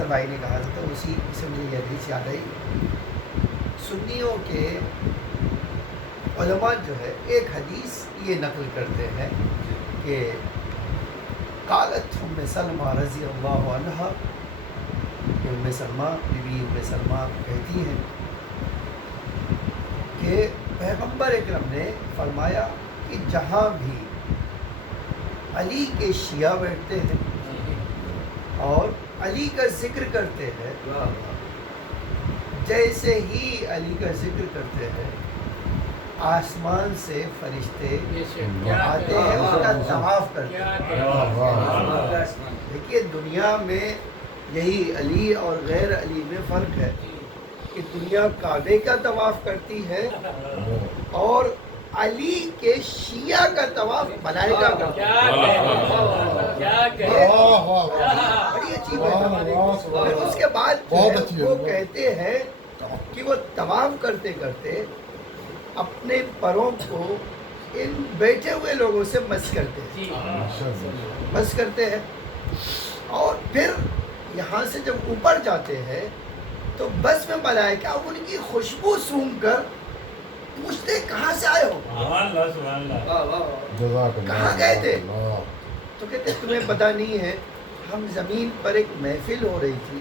کوثر بھائی نے کہا تھا، تو اسی سے مجھے یہ حدیث یاد آئی. سنیوں کے علماء جو ہے ایک حدیث یہ نقل کرتے ہیں کہ قالت ام سلمہ رضی اللہ عنہا، کہ ام سلمہ بی ام سلمہ کہتی ہیں کہ پیغمبر اکرم نے فرمایا کہ جہاں بھی علی کے شیعہ بیٹھتے ہیں اور علی کا ذکر کرتے ہیں، جیسے ہی علی کا ذکر کرتے ہیں آسمان سے فرشتے آتے ہیں، اس کا طواف کرتے ہیں. دیکھیے دنیا میں یہی علی اور غیر علی میں فرق ہے کہ دنیا کعبے کا طواف کرتی ہے اور علی کے شیعہ کا طواف ملائکہ کرتی ہے. بڑی اچھی بات ہے. پھر اس کے بعد وہ کہتے ہیں کہ وہ طواف کرتے کرتے اپنے پروں کو ان بیٹھے ہوئے لوگوں سے مس کرتے ہیں اور پھر یہاں سے جب اوپر جاتے ہیں تو بس میں ملائکہ ان کی خوشبو سونگھ کر پوچھتے کہاں سے آئے ہو، کہاں گئے تھے؟ تو کہتے تمہیں پتہ نہیں ہے، ہم زمین پر ایک محفل ہو رہی تھی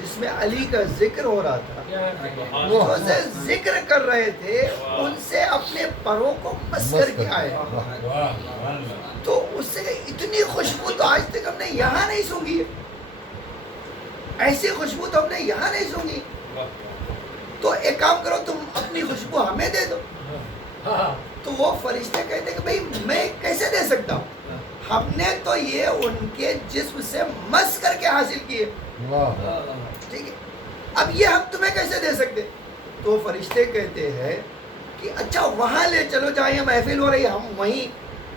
جس میں علی کا ذکر ہو رہا تھا، جو سے ذکر کر رہے تھے ان سے اپنے پروں کو مس کر کے آئے. تو اس سے اتنی خوشبو تو آج تک ہم نے یہاں نہیں سونگھی ہے، ایسی خوشبو تو ہم نے یہاں نہیں سونگھی. تو ایک کام کرو، تم اپنی خوشبو ہمیں دے دو. تو وہ فرشتے کہتے کہ بھئی میں کیسے دے سکتا ہوں، ہم نے تو یہ ان کے جسم سے مس کر کے حاصل کیے. ٹھیک ہے، اب یہ ہم تمہیں کیسے دے سکتے؟ تو فرشتے کہتے ہیں کہ اچھا وہاں لے چلو جہاں یہ محفل ہو رہی ہے، ہم وہیں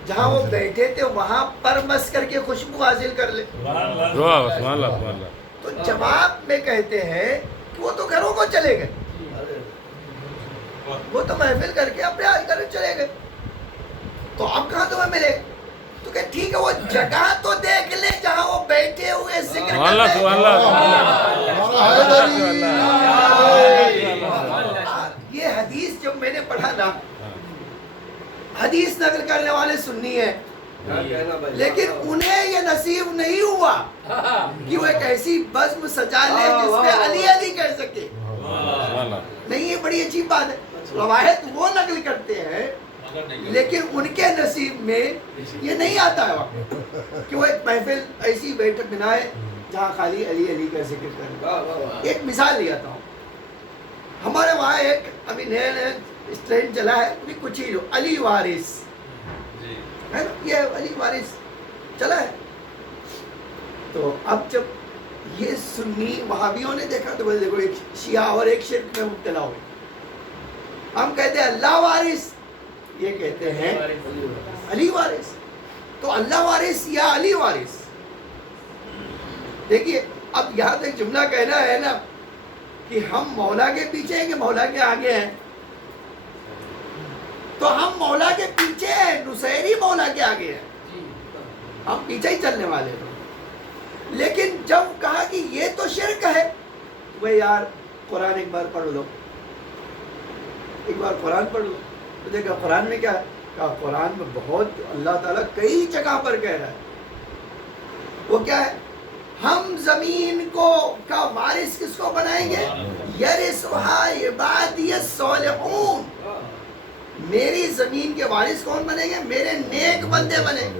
جہاں وہ بیٹھے تھے وہاں پر مس کر کے خوشبو حاصل کر لیں. تو جواب میں کہتے ہیں کہ وہ تو گھروں کو چلے گئے، وہ تو محفل کر کے اپنے گھر چلے گئے، تو اب کہاں تمہیں ملے؟ تو کہ ٹھیک ہے وہ جگہ تو دیکھ لیں جہاں وہ بیٹھے ہوئے ذکر کر رہے ہیں. یہ حدیث جب میں نے پڑھا نا، حدیث نقل کرنے والے سنی ہیں لیکن انہیں یہ نصیب نہیں ہوا کہ وہ ایک ایسی بزم سجا لے جس میں علی علی کہہ سکے. نہیں، یہ بڑی عجیب بات ہے. روایت وہ نقل کرتے ہیں لیکن ان کے نصیب میں یہ نہیں آتا ہے کہ وہ ایک محفل ایسی بیٹھک بنائے جہاں خالی علی علی کا ذکر کرے. ایک مثال لیاتا ہوں، ہمارے وہاں ایک ابھی نیا نیا ٹرینڈ چلا ہے، ابھی کچھ ہی لوگ علی وارث ہے نا، یہ علی وارث چلا ہے. تو اب جب یہ سنی وہابیوں نے دیکھا تو بولے دیکھو ایک شیعہ اور ایک شرک میں مبتلا ہوئے. ہم کہتے ہیں اللہ وارث، یہ کہتے ہیں علی وارث. تو اللہ وارث یا علی وارث؟ دیکھیے اب یہاں تک جملہ کہنا ہے نا کہ ہم مولا کے پیچھے ہیں کہ مولا کے آگے ہیں. تو ہم مولا کے پیچھے ہیں، نصیری مولا کے آگے ہیں، ہم پیچھے ہی چلنے والے ہیں. لیکن جب کہا کہ یہ تو شرک ہے، وہ یار قرآن ایک بار پڑھ لو، ایک بار قرآن پڑھ لو. تو دیکھا قرآن میں کیا ہے، کہا قرآن میں بہت اللہ تعالیٰ کئی جگہ پر کہہ رہا ہے. وہ کیا ہے، ہم زمین کو کا وارث کس کو بنائیں گے؟ یرثھا عبادی الصالحون. میری زمین کے وارث کون بنیں گے؟ میرے نیک بندے بنیں گے.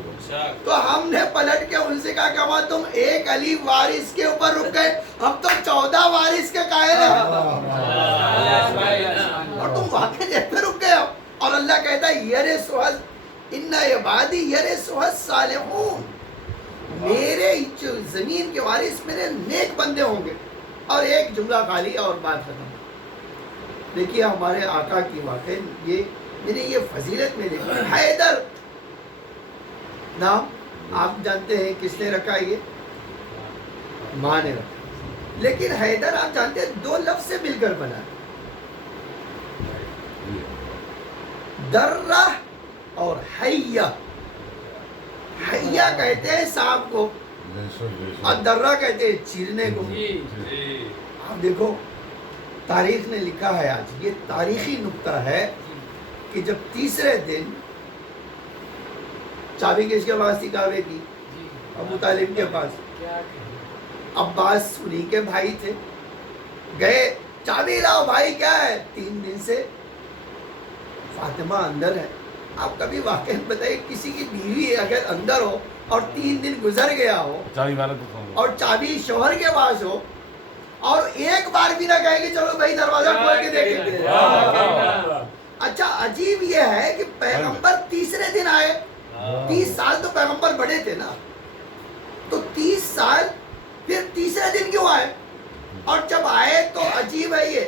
تو ہم نے پلٹ کے ان سے کہا کہ تم ایک علی وارث کے اوپر رک گئے، ہم تو 14 وارث کے قائل ہیں اور تم واقعی ایک پہ رک گئے ہو. اور اللہ کہتا ہے یرثھا ان عبادی یرثھا الصالحون، میرے زمین کے وارث میرے نیک بندے ہوں گے. اور ایک جملہ خالی اور بات ختم. دیکھیے ہمارے آقا کی واقعی یہ فضیلت میں دیکھا. حیدر نام آپ جانتے ہیں کس نے رکھا؟ یہ ماں نے رکھا. لیکن حیدر آپ جانتے ہیں 2 لفظ سے مل کر بنا، درہ اور حیہ. حیہ کہتے ہیں سانپ کو الدرہ کہتے ہیں چیرنے کو. آپ دیکھو تاریخ نے لکھا ہے، آج یہ تاریخی نکتہ ہے کہ جب تیسرے دن چابی کس کے پاس تھی کعبے کی؟ ابو طالب کے پاس. عباس انہی کے بھائی تھے. گئے چابی لاؤ بھائی، کیا ہے؟ 3 دن سے فاطمہ اندر ہے. آپ کبھی واقعہ بتائیے کسی کی بیوی اگر اندر ہو اور 3 دن گزر گیا ہو اور چابی شوہر کے پاس ہو اور ایک بار بھی نہ کہے کہ چلو بھائی دروازہ کھول کے دیکھیں. اچھا عجیب یہ ہے کہ پیغمبر تیسرے دن آئے. 30 سال تو پیغمبر بڑے تھے نا، تو 30 سال پھر تیسرے دن کیوں آئے؟ اور جب آئے تو عجیب ہے یہ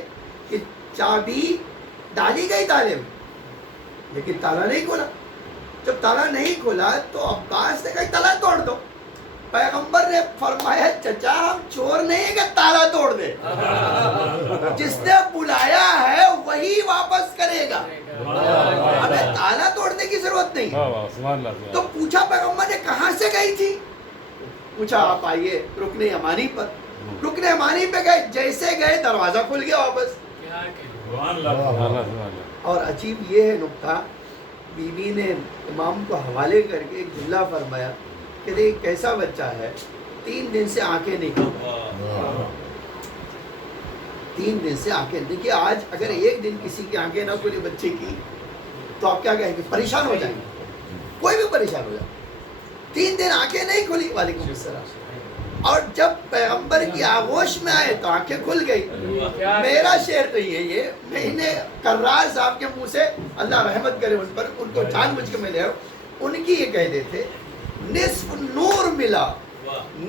کہ چابی ڈالی گئی تالے میں لیکن تالا نہیں کھولا. جب تالا نہیں کھولا تو عباس نے کہا تالا توڑ دو. پیغمبر نے فرمایا چچا ہم چور نہیں کہ تالا توڑ دے، جس نے بلایا ہے وہی واپس کرے گا، ہمیں تالا توڑنے کی ضرورت نہیں. تو پوچھا پیغمبر نے کہاں سے گئی تھی؟ پوچھا آپ آئیے رکن یمانی پر. رکن یمانی پہ گئے، جیسے گئے دروازہ کھل گیا واپس. اور عجیب یہ ہے نکتہ، بی بی نے امام کو حوالے کر کے ایک جملہ فرمایا کہ دیکھ کیسا بچہ ہے، 3 دن سے آنکھیں نہیں کھلی. 3 دن سے آنکھیں. دیکھیے آج اگر ایک دن کسی کی آنکھیں نہ کھلی بچے کی تو آپ کیا کہیں گے؟ پریشان ہو جائیں گے، کوئی بھی پریشان ہو جائے. 3 دن آنکھیں نہیں کھلی. وعلیکم السلام. اور جب پیغمبر کی آغوش میں آئے تو آنکھیں کھل گئی. میرا شعر تو یہ میں انہیں کرار صاحب کے منہ سے اللہ رحمت کرے ان پر، ان کو جان بوجھ کے میں لے ان کی یہ کہتے تھے نصف نور ملا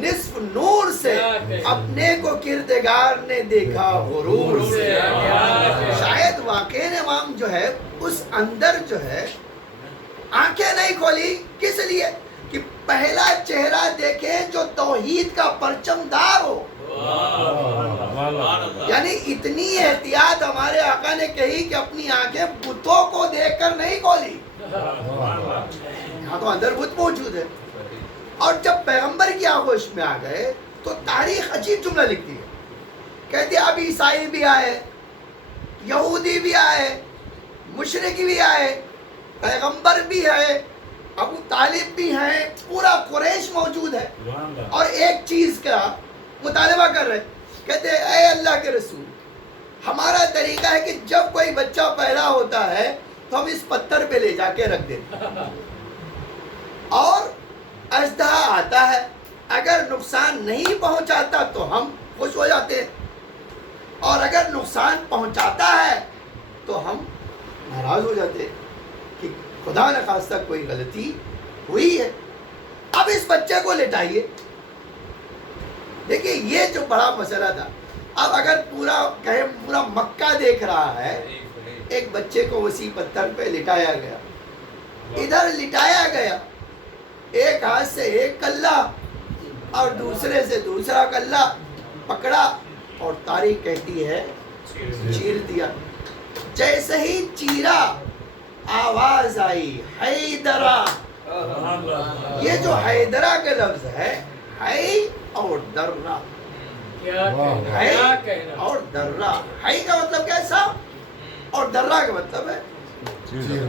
نصف نور سے اپنے کو کردگار نے دیکھا غرور سے. شاید واقع امام جو ہے اس اندر جو ہے آنکھیں نہیں کھولی، کس لیے؟ کہ پہلا چہرہ دیکھیں جو توحید کا پرچم دار ہو. یعنی اتنی احتیاط ہمارے آقا نے کہی کہ اپنی آنکھیں بتوں کو دیکھ کر نہیں کھولی. یہاں تو اندر بت موجود ہے. اور جب پیغمبر کی آغوش میں آ گئے تو تاریخ عجیب جملہ لکھتی ہے، کہتے اب عیسائی بھی آئے، یہودی بھی آئے، مشرک بھی آئے، پیغمبر بھی ہے، ابو طالب بھی ہیں، پورا قریش موجود ہے. اور ایک چیز کا مطالبہ کر رہے، کہتے اے اللہ کے رسول، ہمارا طریقہ ہے کہ جب کوئی بچہ پیدا ہوتا ہے تو ہم اس پتھر پہ لے جا کے رکھ دیتے اور اژدہا آتا ہے، اگر نقصان نہیں پہنچاتا تو ہم خوش ہو جاتے ہیں، اور اگر نقصان پہنچاتا ہے تو ہم ناراض ہو جاتے ہیں کہ خدا نخواستہ کوئی غلطی ہوئی ہے. اب اس بچے کو لٹائیے. دیکھیے یہ جو بڑا مسئلہ تھا. اب اگر پورا مکہ دیکھ رہا ہے، ایک بچے کو اسی پتھر پہ لٹایا گیا، ادھر لٹایا گیا، ایک ہاتھ سے ایک کلہ اور دوسرے سے دوسرا کلہ پکڑا اور تاریخ کہتی ہے چیر دیا. جیسے ہی چیرا آواز آئی حیدرہ. یہ جو حیدرہ کے لفظ ہے، حی اور درہ، حی اور درہ. حی کا مطلب کیسا اور درہ کا مطلب ہے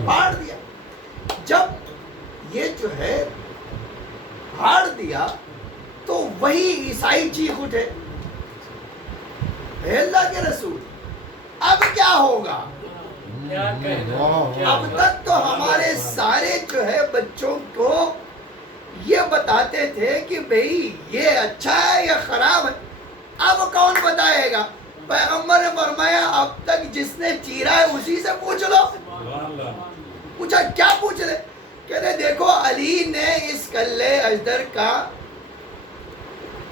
پھاڑ دیا. جب یہ جو ہے پھاڑ دیا تو وہی عیسائی چیخ اٹھے، اے اللہ کے رسول اب کیا ہوگا؟ اب تک تو ہمارے سارے جو ہے بچوں کو یہ بتاتے تھے کہ بھئی یہ اچھا ہے یا خراب ہے، اب کون بتائے گا؟ پیغمبر نے فرمایا اب تک جس نے چیرا ہے اسی سے پوچھ لو. پوچھا کیا پوچھ لے؟ کہتے دیکھو علی نے اس کلے اجدر کا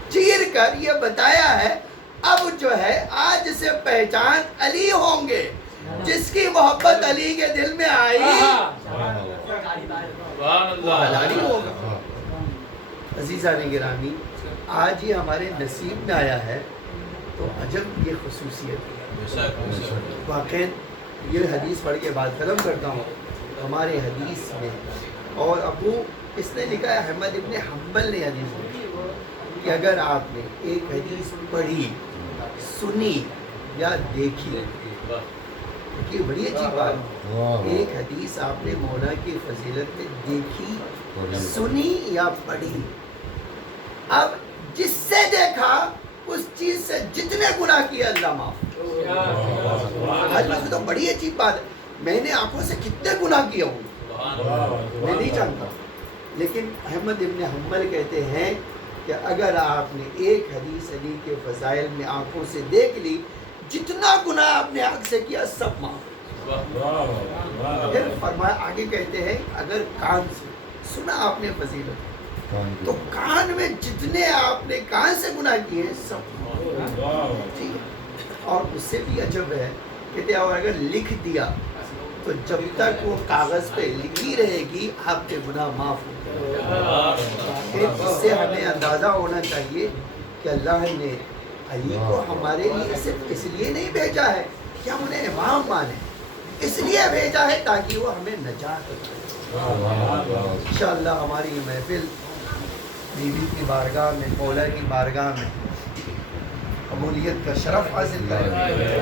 چیر کر یہ بتایا ہے، اب جو ہے آج سے پہچان علی ہوں گے. جس کی محبت علی کے دل میں آئی وہ حلالی ہوگا. عزیزان گرامی، آج یہ ہمارے نصیب میں آیا ہے تو عجب یہ خصوصیت ہے. واقعی یہ حدیث پڑھ کے بات ختم کرتا ہوں. ہمارے حدیث میں اور ابو اس نے لکھا ہے، احمد ابن حنبل نے حدیث لکھی کہ اگر آپ نے ایک حدیث پڑھی، سنی یا دیکھی، یہ بڑی عجیب بات ہے، ایک حدیث آپ نے مولا کی فضیلت میں دیکھی، سنی یا پڑھی، اب جس سے دیکھا اس چیز سے جتنے گناہ کیے اللہ معاف۔ آج میں تو بڑی عجیب بات ہے، میں نے آنکھوں سے کتنے گناہ کیا ہوں میں نہیں جانتا، لیکن احمد ابن حنبل کہتے ہیں کہ اگر آپ نے ایک حدیث علی کے فضائل میں آنکھوں سے دیکھ لی، جتنا گناہ آپ نے آنکھ سے کیا سب معاف۔ پھر فرمایا، آگے کہتے ہیں اگر کان سے سنا آپ نے فضیلت تو کان میں جتنے آپ نے کان سے گناہ کیے ہیں سب، اور اس سے بھی عجب ہے، کہتے ہیں اور اگر لکھ دیا تو جب تک وہ کاغذ پہ لکھی رہے گی آپ کے گناہ معاف ہوتے ہیں۔ اس سے ہمیں اندازہ ہونا چاہیے کہ اللہ نے علی کو ہمارے لیے صرف اس لیے نہیں بھیجا ہے کہ ہم انہیں امام مانیں، اس لیے بھیجا ہے تاکہ وہ ہمیں نجات دے۔ انشاءاللہ ہماری یہ محفل بیوی کی بارگاہ میں، مولا کی بارگاہ میں قبولیت کا شرف حاصل کرے۔